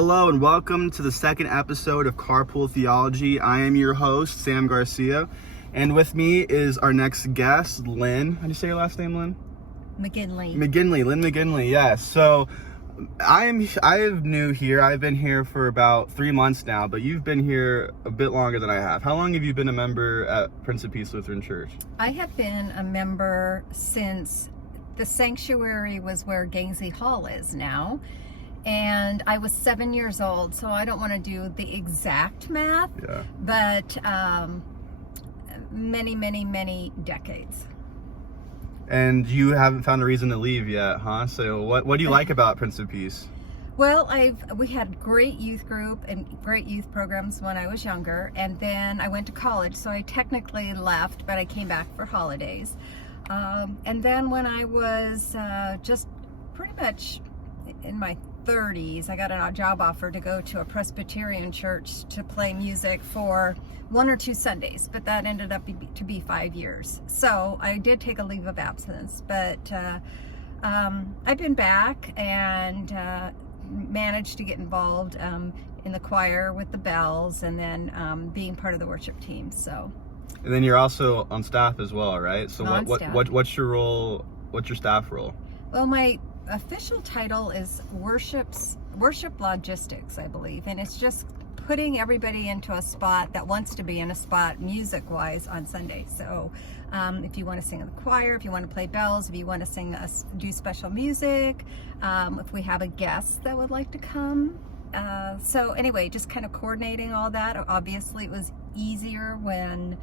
Hello and welcome to the second episode of Carpool Theology. I am your host, Sam Garcia, and with me is our next guest, Lynne. How do you say your last name, Lynne? McGinley. Lynne McGinley, yes. So I'm new here. I've been here for about 3 months now, but you've been here a bit longer than I have. How long have you been a member at Prince of Peace Lutheran Church? I have been a member since the sanctuary was where Gainsey Hall is now. And I was 7 years old, so I don't want to do the exact math, but many decades. And you haven't found a reason to leave yet, huh? So what do you like about Prince of Peace? Well, we had great youth group and great youth programs when I was younger, and then I went to college, so I technically left, but I came back for holidays. And then when I was just pretty much in my 30s, I got a job offer to go to a Presbyterian church to play music for 1 or 2 Sundays, but that ended up to be 5 years. So I did take a leave of absence, but I've been back and managed to get involved in the choir with the bells, and then being part of the worship team. So. And then you're also on staff as well, right? So what's your role? What's your staff role? Well, my official title is worship logistics, I believe, and it's just putting everybody into a spot that wants to be in a spot music-wise on Sunday. So if you want to sing in the choir, if you want to play bells, if you want to do special music, if we have a guest that would like to come. So anyway, just kind of coordinating all that. Obviously, it was easier when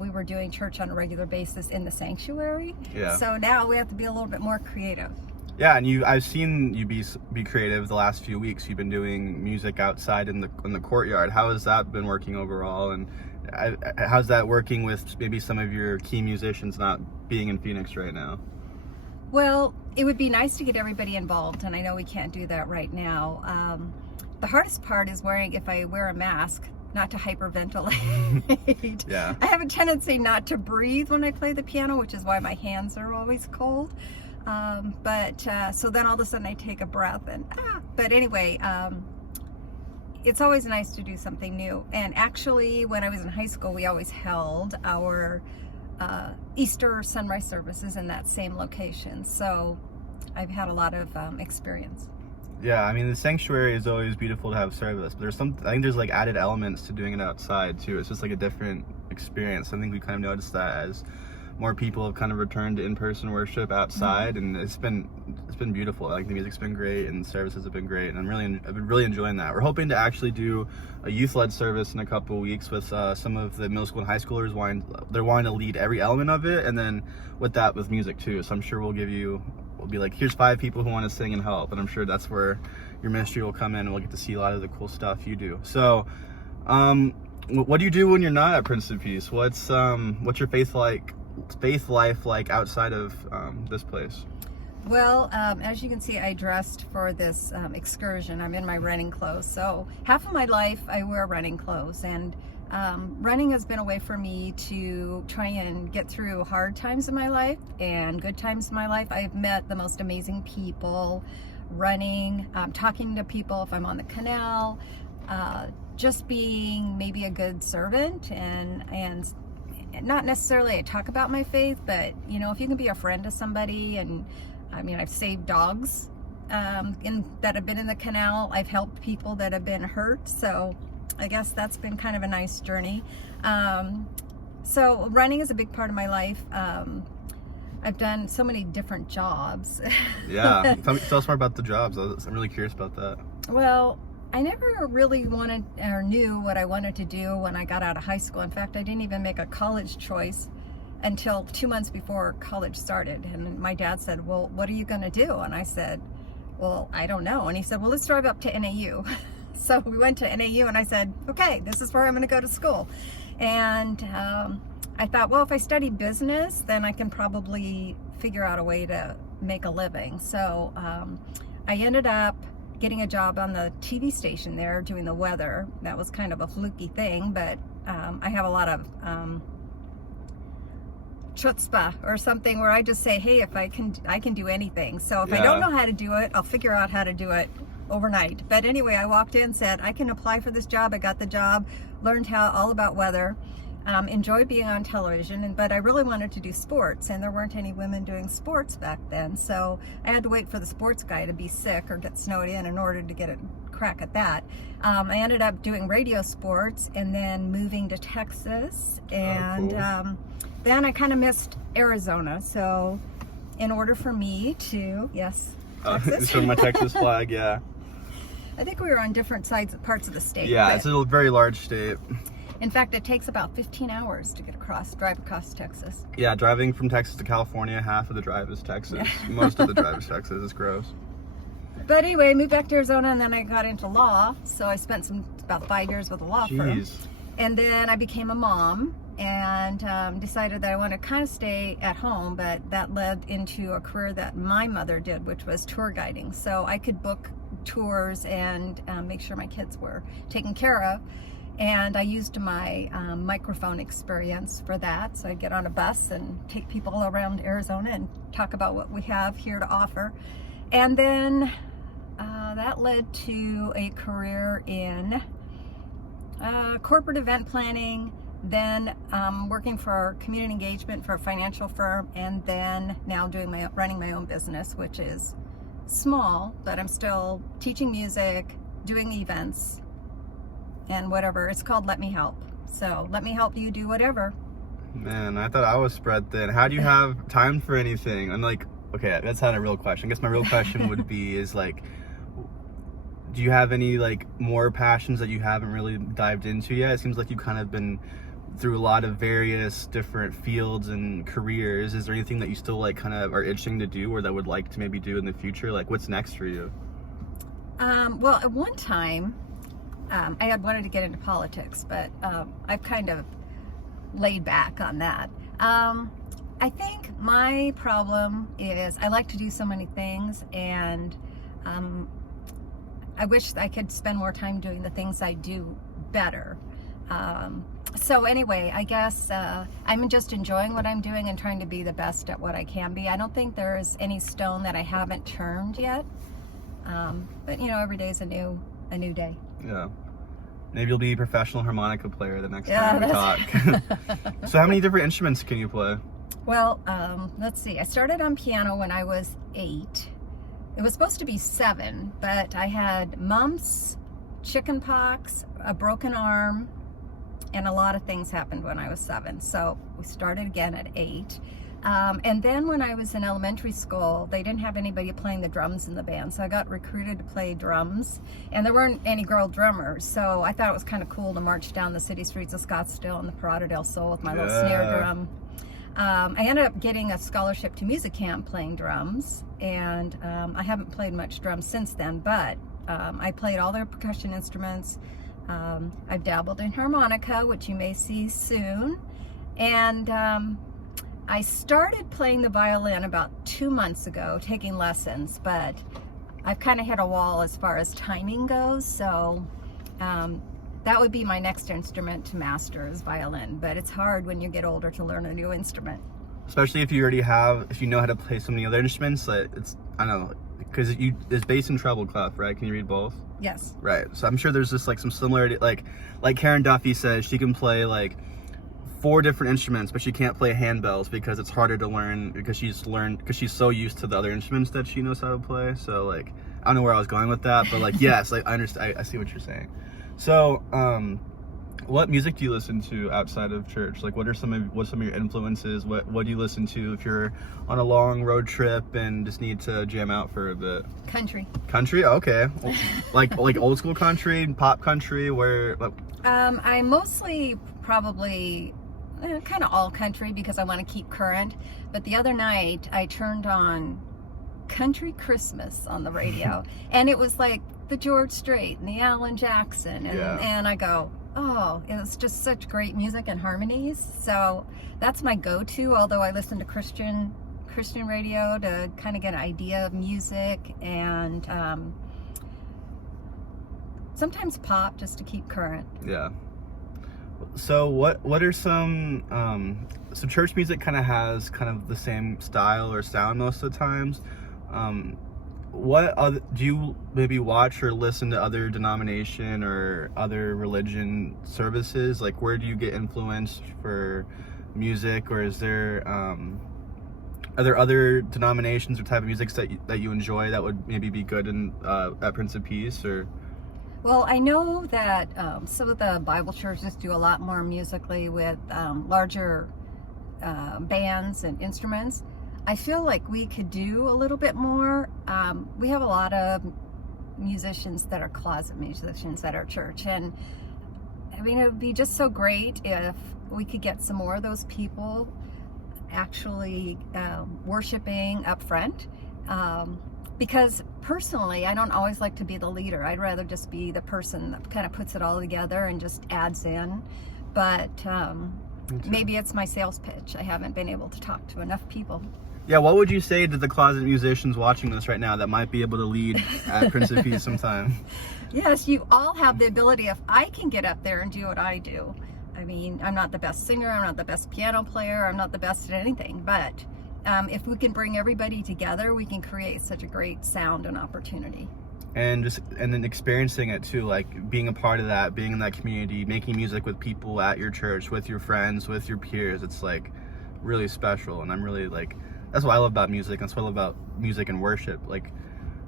we were doing church on a regular basis in the sanctuary. Yeah. So now we have to be a little bit more creative. Yeah, and I've seen you be creative the last few weeks. You've been doing music outside in the courtyard. How has that been working overall? And how's that working with maybe some of your key musicians not being in Phoenix right now? Well, it would be nice to get everybody involved, and I know we can't do that right now. The hardest part is if I wear a mask, not to hyperventilate. Yeah. I have a tendency not to breathe when I play the piano, which is why my hands are always cold. So then all of a sudden I take a breath but anyway, it's always nice to do something new. And actually, when I was in high school, we always held our Easter sunrise services in that same location. So I've had a lot of experience. Yeah, I mean, the sanctuary is always beautiful to have service, but I think there's like added elements to doing it outside too. It's just like a different experience. I think we kind of noticed that as more people have kind of returned to in-person worship outside, and it's been beautiful. Like, the music's been great and services have been great, and I've been really enjoying that. We're hoping to actually do a youth-led service in a couple of weeks with some of the middle school and high schoolers they're wanting to lead every element of it, and then with music too. So I'm sure we'll be like, here's 5 people who want to sing and help, and I'm sure that's where your ministry will come in, and we'll get to see a lot of the cool stuff you do. So what do you do when you're not at Prince of Peace? What's your faith life like outside of this place? Well, as you can see, I dressed for this excursion. I'm in my running clothes, so half of my life I wear running clothes, and running has been a way for me to try and get through hard times in my life and good times in my life. I've met the most amazing people running, talking to people if I'm on the canal, just being maybe a good servant, and not necessarily I talk about my faith, but if you can be a friend to somebody. And I mean, I've saved dogs that have been in the canal. I've helped people that have been hurt, so I guess that's been kind of a nice journey. So running is a big part of my life. I've done so many different jobs. Yeah, tell us more about the jobs. I'm really curious about that. Well, I never really wanted or knew what I wanted to do when I got out of high school. In fact, I didn't even make a college choice until 2 months before college started. And my dad said, well, what are you going to do? And I said, well, I don't know. And he said, well, let's drive up to NAU. So we went to NAU, and I said, okay, this is where I'm going to go to school. And I thought, well, if I study business, then I can probably figure out a way to make a living. So I ended up getting a job on the TV station there doing the weather. That was kind of a fluky thing, but I have a lot of chutzpah or something where I just say, hey, if I can do anything. So if I don't know how to do it, I'll figure out how to do it overnight. But anyway, I walked in, said, I can apply for this job. I got the job, learned all about weather, enjoyed being on television, but I really wanted to do sports, and there weren't any women doing sports back then. So I had to wait for the sports guy to be sick or get snowed in order to get a crack at that. I ended up doing radio sports and then moving to Texas. And cool. Then I kind of missed Arizona. So in order for me to, yes, Texas. From my Texas flag, yeah. I think we were on different parts of the state. Yeah, it's a very large state. In fact, it takes about 15 hours to drive across Texas. Yeah, driving from Texas to California, half of the drive is Texas. Most of the drive is Texas. It's gross. But anyway, moved back to Arizona, and then I got into law. So I spent about 5 years with a law firm. And then I became a mom and decided that I wanted to kind of stay at home, but that led into a career that my mother did, which was tour guiding. So I could book tours and make sure my kids were taken care of. And I used my microphone experience for that. So I'd get on a bus and take people around Arizona and talk about what we have here to offer. And then that led to a career in corporate event planning, then working for community engagement for a financial firm, and then now running my own business, which is small, but I'm still teaching music, doing events, and whatever. It's called Let Me Help. So let me help you do whatever. Man, I thought I was spread thin. How do you have time for anything? I'm like, okay, that's not a real question. I guess my real question would be is like, do you have any like more passions that you haven't really dived into yet? It seems like you've kind of been through a lot of various different fields and careers. Is there anything that you still like kind of are itching to do or that would like to maybe do in the future? Like what's next for you? Well, at one time, I had wanted to get into politics, but I've kind of laid back on that. I think my problem is I like to do so many things, and I wish I could spend more time doing the things I do better. So anyway, I guess I'm just enjoying what I'm doing and trying to be the best at what I can be. I don't think there's any stone that I haven't turned yet. But you know, every day is a new day. Yeah. Maybe you'll be a professional harmonica player the next time we talk. So how many different instruments can you play? Well, let's see. I started on piano when I was 8. It was supposed to be 7, but I had mumps, chicken pox, a broken arm, and a lot of things happened when I was 7. So we started again at 8. And then when I was in elementary school, they didn't have anybody playing the drums in the band. So I got recruited to play drums, and there weren't any girl drummers. So I thought it was kind of cool to march down the city streets of Scottsdale and the Parada del Sol with my little snare drum. I ended up getting a scholarship to music camp playing drums, and I haven't played much drums since then, but I played all their percussion instruments. I've dabbled in harmonica, which you may see soon, and I started playing the violin about 2 months ago, taking lessons, but I've kind of hit a wall as far as timing goes, so that would be my next instrument to master is violin, but it's hard when you get older to learn a new instrument. Especially if you know how to play so many other instruments, like I don't know, because it's bass and treble clef, right? Can you read both? Yes. Right, so I'm sure there's just like some similarity, like Karen Duffy says she can play like 4 different instruments, but she can't play handbells because it's harder to learn because she's so used to the other instruments that she knows how to play. So like, I don't know where I was going with that, but like, yes, like I understand, I see what you're saying. So, what music do you listen to outside of church? Like, what's some of your influences? What do you listen to if you're on a long road trip and just need to jam out for a bit? Country. Country? Okay. like old school country, pop country, where? I mostly probably kind of all country because I want to keep current. But the other night I turned on Country Christmas on the radio, and it was like the George Strait and the Alan Jackson, and I go, oh, it was just such great music and harmonies. So that's my go-to, although I listen to Christian radio to kind of get an idea of music, and sometimes pop just to keep current. Yeah. So what are some so church music kind of has kind of the same style or sound most of the times. what other, do you maybe watch or listen to other denomination or other religion services? Like, where do you get influenced for music, or is there are there other denominations or type of music that you enjoy that would maybe be good in at Prince of Peace? Or Well, I know that some of the Bible churches do a lot more musically with larger bands and instruments. I feel like we could do a little bit more. We have a lot of musicians that are closet musicians at our church, and I mean, it would be just so great if we could get some more of those people actually worshiping up front. Because personally, I don't always like to be the leader. I'd rather just be the person that kind of puts it all together and just adds in. But maybe it's my sales pitch. I haven't been able to talk to enough people. yeah, what would you say to the closet musicians watching this right now that might be able to lead at Prince of Peace sometime? Yes, you all have the ability. If I can get up there and do what I do, I mean, I'm not the best singer, I'm not the best piano player, I'm not the best at anything, but if we can bring everybody together, we can create such a great sound and opportunity. And then experiencing it too, like being a part of that, being in that community, making music with people at your church, with your friends, with your peers, it's like really special. And I'm really like, that's what I love about music. That's what I love about music and worship. Like,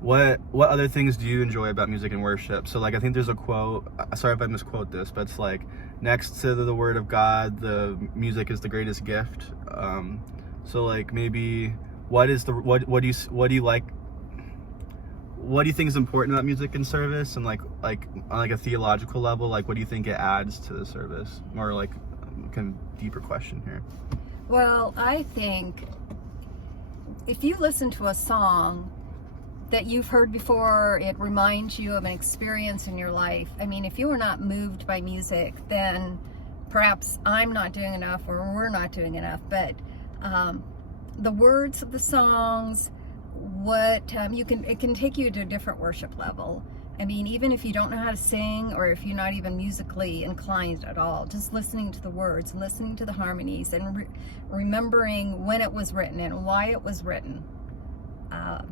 what other things do you enjoy about music and worship? So like, I think there's a quote, sorry if I misquote this, but it's like, next to the word of God, the music is the greatest gift. So like, maybe what do you like, what do you think is important about music in service? And like on like a theological level, like what do you think it adds to the service? More like kind of deeper question here. Well, I think if you listen to a song that you've heard before, it reminds you of an experience in your life. I mean, if you are not moved by music, then perhaps I'm not doing enough or we're not doing enough. But the words of the songs, it can take you to a different worship level. I mean, even if you don't know how to sing, or if you're not even musically inclined at all, just listening to the words, listening to the harmonies, and remembering when it was written and why it was written.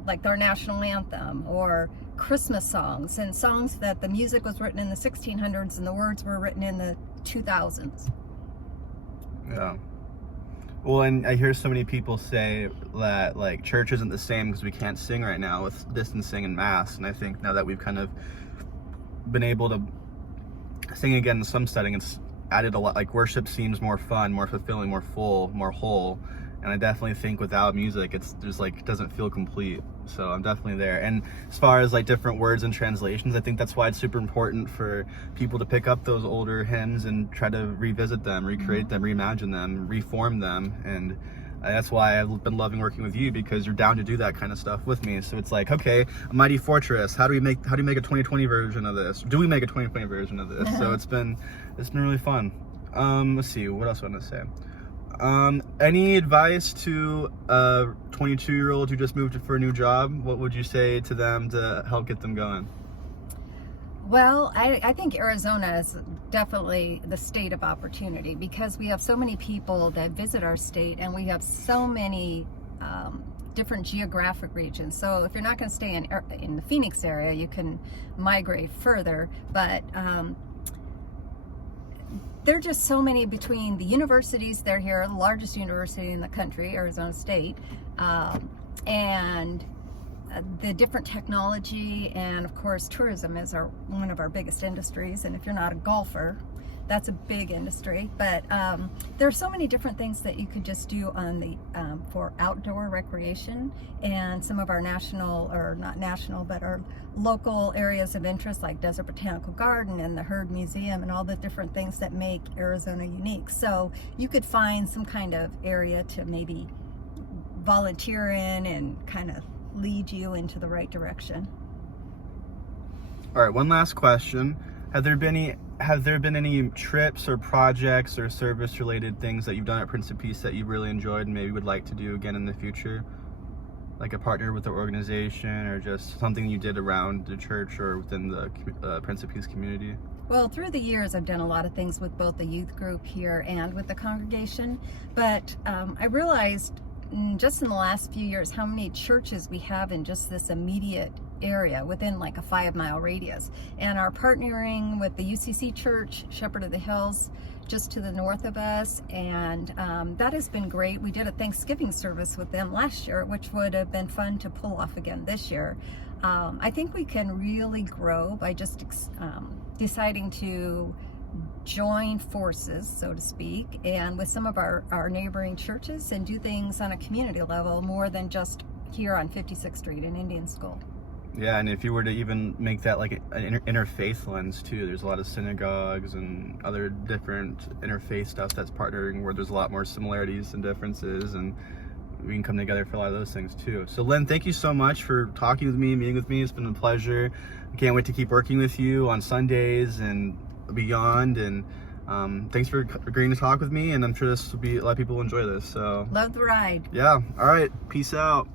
Like our national anthem, or Christmas songs, and songs that the music was written in the 1600s and the words were written in the 2000s. Yeah. Well, and I hear so many people say that like church isn't the same because we can't sing right now with distancing and masks. And I think now that we've kind of been able to sing again in some setting, it's added a lot. Like worship seems more fun, more fulfilling, more full, more whole. And I definitely think without music, it doesn't feel complete. So I'm definitely there. And as far as like different words and translations, I think that's why it's super important for people to pick up those older hymns and try to revisit them, recreate them, reimagine them, reform them. And that's why I've been loving working with you, because you're down to do that kind of stuff with me. So it's like, okay, a Mighty Fortress, how do you make a 2020 version of this? Do we make a 2020 version of this? So it's been really fun. Let's see, what else do I want to say? Any advice to a 22-year-old who just moved for a new job? What would you say to them to help get them going? Well, I think Arizona is definitely the state of opportunity, because we have so many people that visit our state, and we have so many different geographic regions. So if you're not going to stay in the Phoenix area, you can migrate further. But there are just so many between the universities. They're here, the largest university in the country, Arizona State, and the different technology, and of course tourism is one of our biggest industries. And if you're not a golfer, that's a big industry. But there are so many different things that you could just do on the for outdoor recreation, and some of our national, or not national, but our local areas of interest, like Desert Botanical Garden and the Herd Museum, and all the different things that make Arizona unique. So you could find some kind of area to maybe volunteer in and kind of lead you into the right direction. All right, one last question. Have there been any trips or projects or service related things that you've done at Prince of Peace that you really enjoyed and maybe would like to do again in the future? Like a partner with the organization, or just something you did around the church or within the Prince of Peace community? Well, through the years, I've done a lot of things with both the youth group here and with the congregation. But I realized just in the last few years how many churches we have in just this immediate area within like a 5-mile radius, and are partnering with the UCC Church, Shepherd of the Hills, just to the north of us, and that has been great. We did a Thanksgiving service with them last year, which would have been fun to pull off again this year. I think we can really grow by just deciding to join forces, so to speak, and with some of our neighboring churches, and do things on a community level more than just here on 56th Street in Indian School. Yeah, and if you were to even make that like an interfaith lens too, there's a lot of synagogues and other different interfaith stuff that's partnering where there's a lot more similarities and differences, and we can come together for a lot of those things too. So Lynne, thank you so much for talking with me, meeting with me. It's been a pleasure. I can't wait to keep working with you on Sundays and beyond, and thanks for agreeing to talk with me, and I'm sure this will be, a lot of people will enjoy this. So Love the ride. yeah, all right, peace out.